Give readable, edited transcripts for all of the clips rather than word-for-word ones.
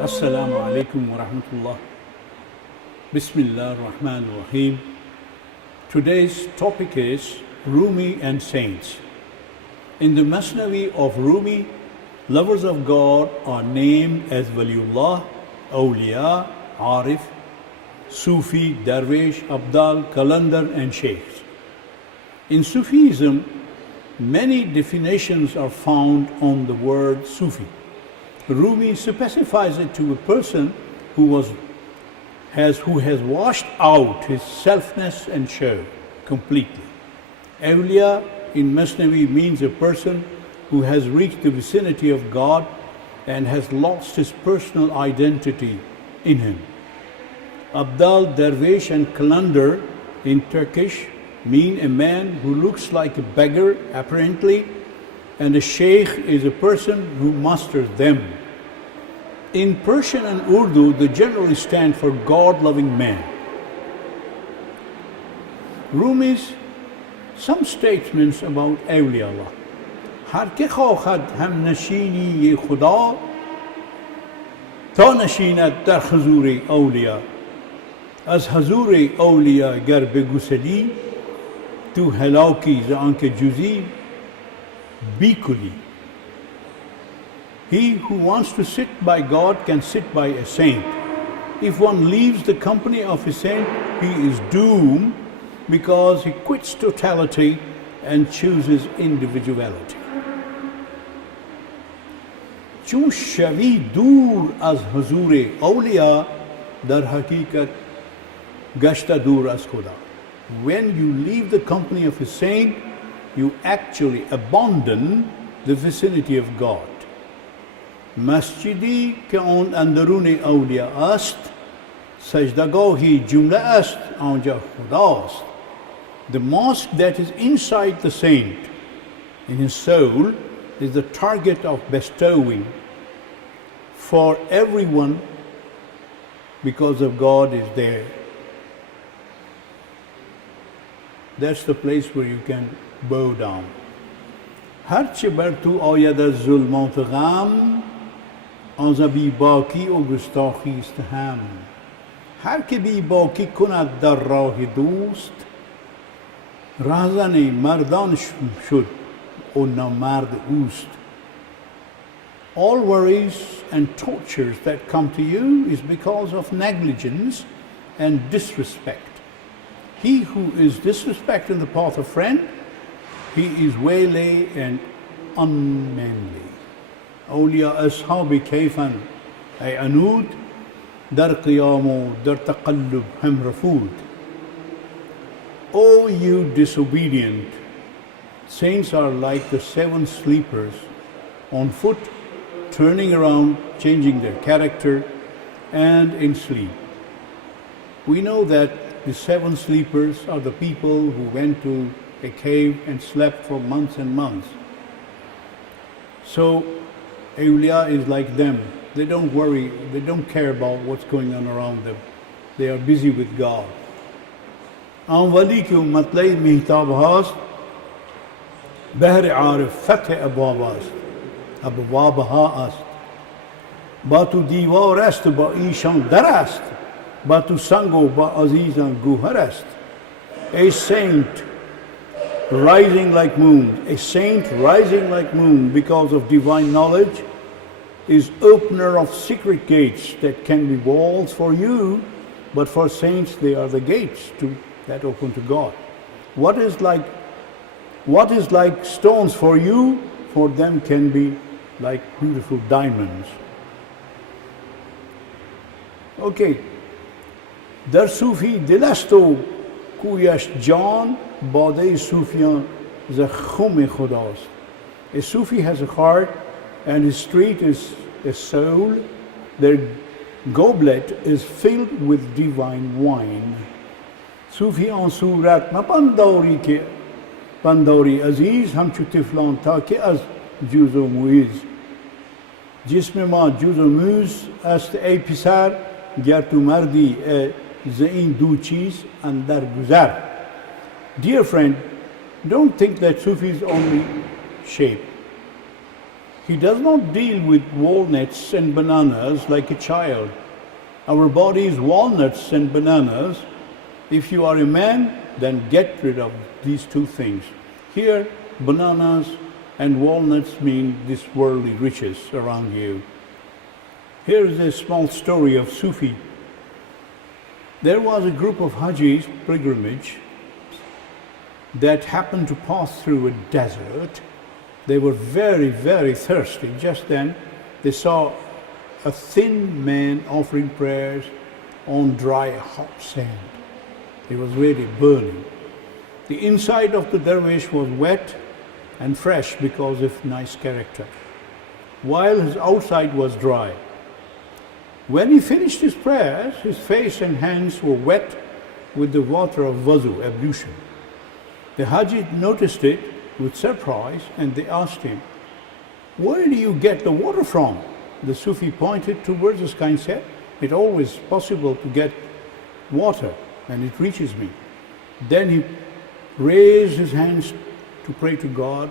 Assalamu alaikum wa rahmatullah. Bismillah ar-Rahman ar-Rahim. Today's topic is Rumi and saints. In the Mathnawi of Rumi, lovers of God are named as Waliullah, Awliya, Arif, Sufi, Darwish, Abdal, Qalandar and Sheikhs. In Sufism, many definitions are found on the word Sufi. Rumi specifies it to a person who has washed out his selfness and show completely. Awliya in Mathnawi means a person who has reached the vicinity of God and has lost his personal identity in him. Abdal, Darwish and Qalandar in Turkish mean a man who looks like a beggar apparently, and a sheikh is a person who masters them. In Persian and Urdu, they generally stand for God-loving man. Rumi's some statements about Awliya. هر که خواهد هم نشینی خدا تا نشیند در حضور اولیا از حضور اولیا گر بگسلی تو هلاکی ز آنکه جزی بیکلی. He who wants to sit by God can sit by a saint. If one leaves the company of a saint, he is doomed because he quits totality and chooses individuality. چون شوی دور از حضور اولیا در حقیقت گشته دور از خدا. When you leave the company of a saint, you actually abandon the vicinity of God. مسجدی که آن اندرون اولیا است سجدگاهی جمله است آنجا خداست. The mosque that is inside the saint in his soul is the target of bestowing for everyone because of God is there. That's the place where you can bow down. هرچه بر تو آید از ظلمات غم آنزا بی باکی و گستاخی است هم. هر که بی باکی کند در راه دوست رهزن مردان شد و نامرد اوست. All worries and tortures that come to you is because of negligence and disrespect. He who is disrespecting the path of friend, he is waylay and unmanly. أولياء أصحاب كيفاً أي أنود در قيام و در تقلب هم رفود. O you disobedient, saints are like the seven sleepers on foot, turning around, changing their character, and in sleep. We know that the seven sleepers are the people who went to a cave and slept for months and months. So, Awliya is like them. They don't worry, they don't care about what's going on around them. They are busy with God. آن ولی که مطلع مهتاب هاست بهر عارف فتح ابواب است ابواب ها است با تو دیوار است با ایشان در است با تو سنگ و با عزیزان گوهر است. A saint rising like moon, a saint rising like moon because of divine knowledge is opener of secret gates that can be walls for you, but for saints they are the gates that open to God. What is like stones for you, for them can be like beautiful diamonds. Okay. در صوفی دل است و کویش جان باده صوفیان ز خم خداست. A Sufi has a heart and his street is a soul. Their goblet is filled with divine wine. صوفی آن صورت مپنداری که پنداری عزیز همچو طفلان تا که از جوز و مویز. جسم ما جوز و موز است ای پسر گر تو مردی ز این دو چیز اندر گذر. Dear friend, don't think that Sufi is only shape. He does not deal with walnuts and bananas like a child. Our body is walnuts and bananas. If you are a man, then get rid of these two things. Here, bananas and walnuts mean these worldly riches around you. Here is a small story of Sufi. There was a group of Hajis, pilgrimage, that happened to pass through a desert. They were very, very thirsty. Just then, they saw a thin man offering prayers on dry, hot sand. It was really burning. The inside of the dervish was wet and fresh because of nice character, while his outside was dry. When he finished his prayers, his face and hands were wet with the water of wuzu, ablution. The Haji noticed it with surprise and they asked him, "Where do you get the water from?" The Sufi pointed towards the sky and said, "It's always possible to get water and it reaches me." Then he raised his hands to pray to God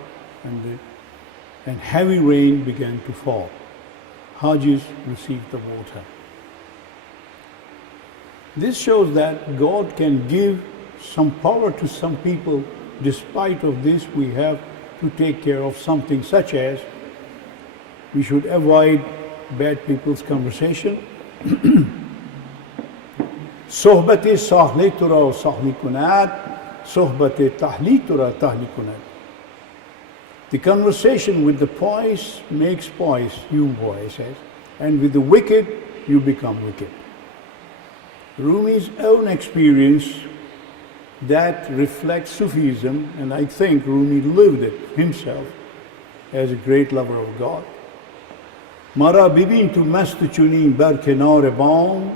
and heavy rain began to fall. Hajis received the water. This shows that God can give some power to some people. Despite of this, we have to take care of something such as we should avoid bad people's conversation. صحبت ساحلی تو را ساحلی کند صحبت تحلی تو را تحلی کند. The conversation with the pious makes pious, Hume says, and with the wicked you become wicked. Rumi's own experience that reflects Sufism, and I think Rumi lived it himself as a great lover of God. Mara bibin tu mast chunin bar kenar bam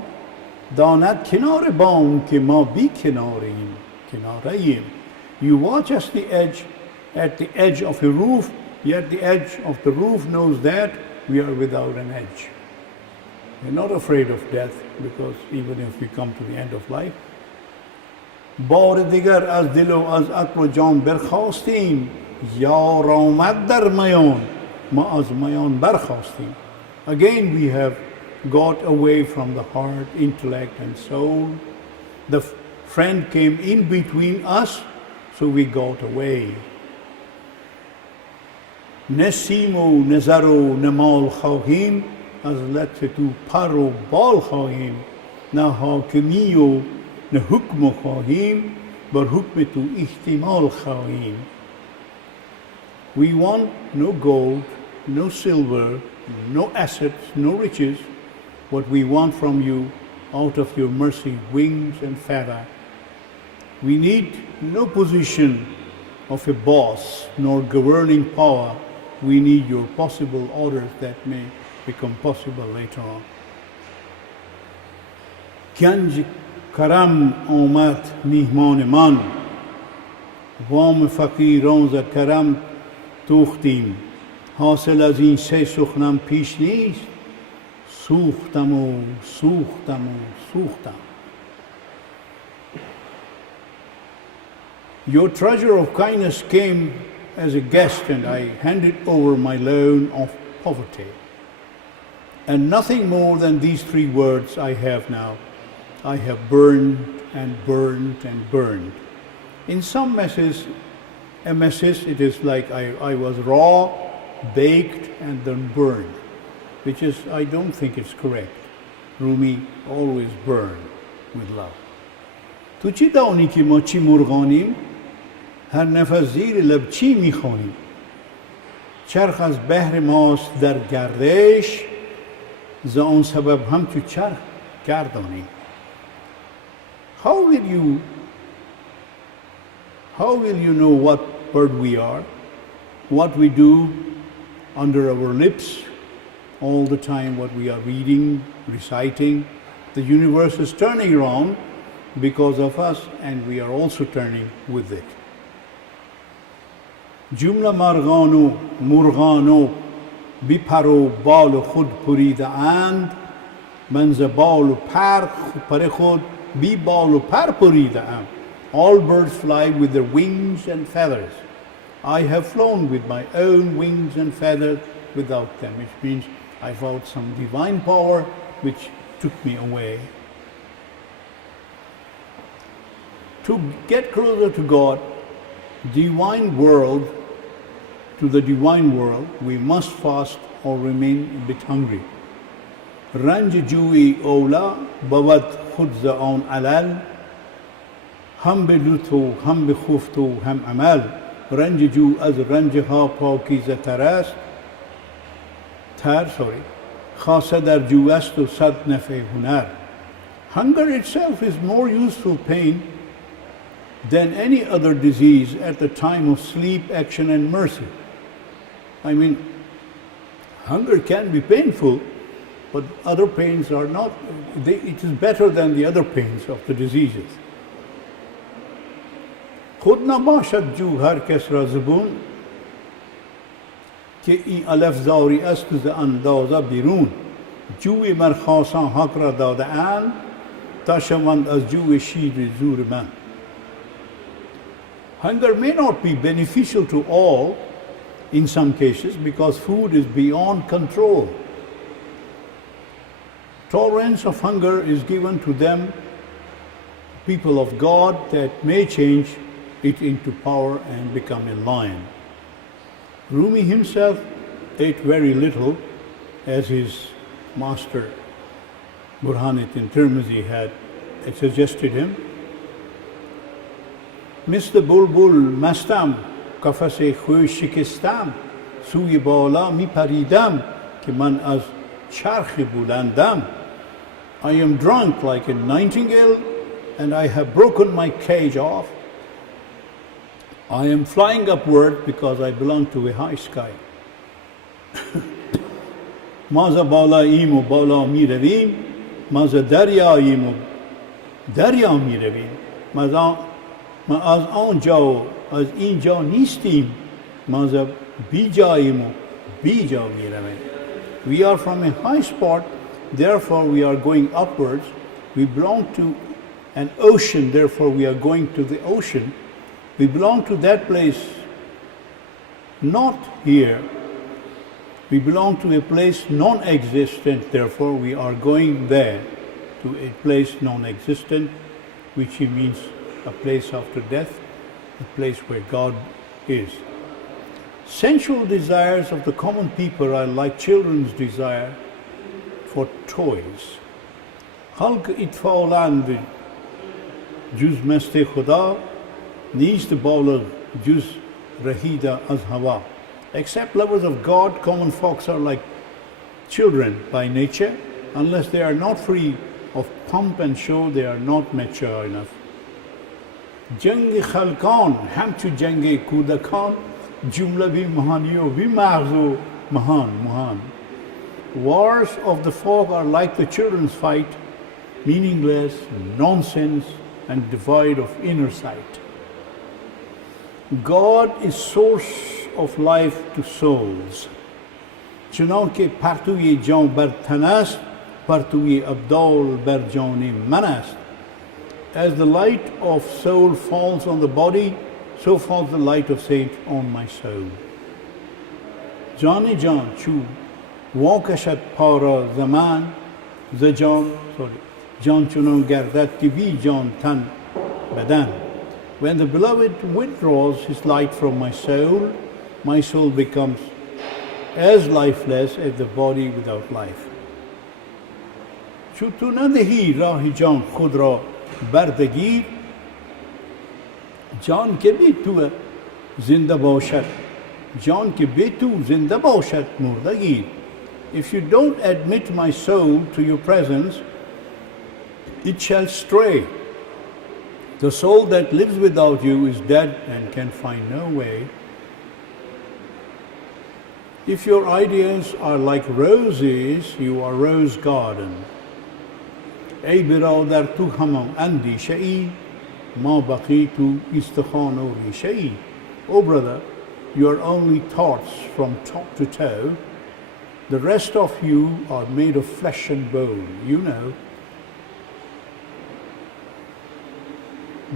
danat kenar bam ke ma bi kenarim kenarayim. You watch at the edge of a roof, yet the edge of the roof knows that we are without an edge. We're not afraid of death, because even if we come to the end of life, بار دیگر از دل و از عقل و جان برخواستیم یار آمد در میان ما از میان برخواستیم. Again we have got away from the heart, intellect and soul. The friend came in between us, so we got away. نسیم و نظر و نمال خواهیم از لطف تو پر و بال خواهیم نه حاکمی و نه حکم خواهیم بر حکم تو احتمال خواهیم. We want no gold, no silver, no assets, no riches. What we want from you, out of your mercy, wings and feather. We need no position of a boss, nor governing power. We need your possible orders that may become possible later on. گنج کرم آمد میهمان من وام فقیران ز کرم توختیم حاصل از این سه سخنم پیش نیست سوختم و سوختم و سوختم. Your treasure of kindness came as a guest and I handed over my loan of poverty. And nothing more than these three words I have now. I have burned and burned and burned. In some messes, it is like I was raw, baked and then burned, which is, I don't think it's correct. Rumi always burned with love. تو چی دانی که ما چی مرغانیم؟ هر نفس زیر لب چی میخوانیم؟ چرخ از بحر ماست در گردش ز آن سبب هم تو چرخ گردانیم. How will you know what bird we are, what we do under our lips, all the time what we are reading, reciting? The universe is turning around because of us and we are also turning with it. جمله مرغان و بی پر و بال خود پریده اند من ز بال و پر خود بی بال و پر پریده ام. All birds fly with their wings and feathers. I have flown with my own wings and feathers, without them, which means I felt some divine power which took me away. To get closer to God, divine world, to the divine world, we must fast or remain a bit hungry. رنج جوی اولا بود خود ز آن علل هم به لطف و هم به خفت و هم عمل رنج جو از رنج ها پاکیزه تر است خاصه در جو است و صد نفع هنر. Hunger itself is more useful pain than any other disease at the time of sleep, action and mercy. I mean, hunger can be painful, but other pains are not, it is better than the other pains of the diseases. خود نباشد جو هر کس را زبون که این الف زاری است ز اندازه بیرون جوی مرخاصان حق را داده اند تا شوند از جوی شیر زور من. Hunger may not be beneficial to all in some cases because food is beyond control. Tolerance of hunger is given to them, people of God, that may change it into power and become a lion. Rumi himself ate very little, as his master Burhanuddin Tirmizi had suggested him. مثل بلبل مستم قفس خوی شکستم سوی بالا می پریدم که من از چرخ بلندم. I am drunk like a nightingale and I have broken my cage off. I am flying upward because I belong to a high sky. ماذا بالاییم و بالا می رویم ماذا دریاییم و دریا می رویم ما از آنجا و از اینجا نیستیم ماذا بی جاییم و بی جا می رویم. We are from a high spot, therefore we are going upwards. We belong to an ocean, therefore we are going to the ocean. We belong to that place, not here. We belong to a place non-existent, therefore we are going there, to a place non-existent, which means a place after death, a place where God is. Sensual desires of the common people are like children's desire for toys. خلق اطفالند جز مست خدا نیست بالغ جز رهیده از هوا. Except lovers of God, common folks are like children by nature. Unless they are not free of pomp and show, they are not mature enough. جنگ خلقان همچو جنگ کودکان جمله بی مهانی و بی مغز و مهان. Wars of the folk are like the children's fight, meaningless, nonsense, and devoid of inner sight. God is source of life to souls. چنان که پرتوی جان بر تن است پرتوی ابدال بر جان من است. As the light of soul falls on the body, so falls the light of saint on my soul. جان جان چو واکشد پا را زمان ز جان چنان گردد که بی جان تن بدن. When the beloved withdraws his light from my soul becomes as lifeless as the body without life. چو تو ندهی راه جان خود را بردگیر جان که بی تو زنده باشد جان که بی تو زنده باشد مردگیر. If you don't admit my soul to your presence, it shall stray. The soul that lives without you is dead and can find no way. If your ideas are like roses, you are rose garden. ای برادر تو همان اندیشه ای ما بقی تو استخوان و ریشه ای. Oh brother, you are only thoughts from top to toe. The rest of you are made of flesh and bone, you know.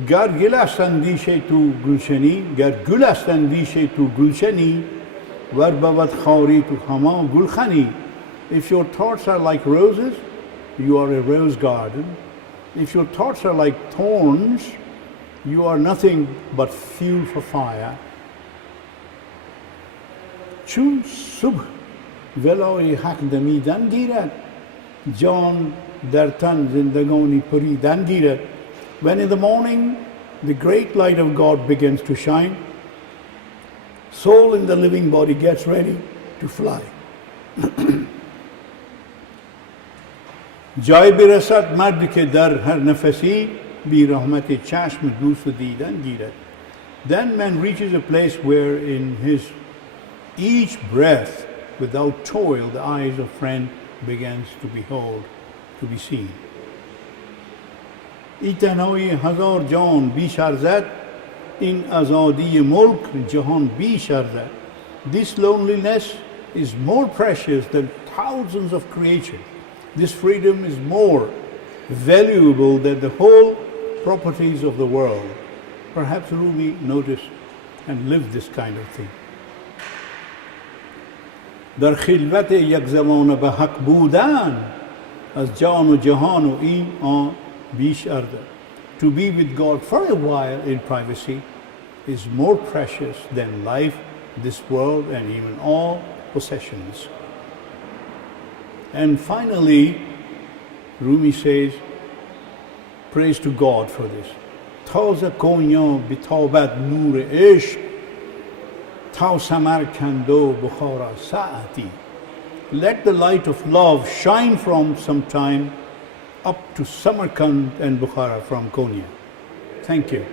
گر گل است اندیشه تو گلشنی گر گل است اندیشه تو گلشنی Varbavat khawri tu hama gulkhani. If your thoughts are like roses, you are a rose garden. If your thoughts are like thorns, you are nothing but fuel for fire. Chun subh veloy haq damidan girat. John dartan zindagoni puridan girat. When in the morning the great light of God begins to shine, soul in the living body gets ready to fly. Jai birasat mard ke dar har nafasi bi rahmat-e chashm dost didan girat. Then man reaches a place where in his each breath, without toil, the eyes of friend begins to behold, to be seen. Itanawi hazar jan bish arzad, in azadi mulk jahan bish arzad. This loneliness is more precious than thousands of creatures. This freedom is more valuable than the whole properties of the world. Perhaps Rumi noticed and lived this kind of thing. در خلوت یک زمان به حق بودن از جان و جهان و این آن بیش ارزد. To be with God for a while in privacy is more precious than life, this world, and even all possessions. And finally, Rumi says, praise to God for this. تازه کنیا بتابد نور عشق تا سمرکندو بخارا ساعتی. Let the light of love shine from some time up to Samarkand and Bukhara from Konya. Thank you.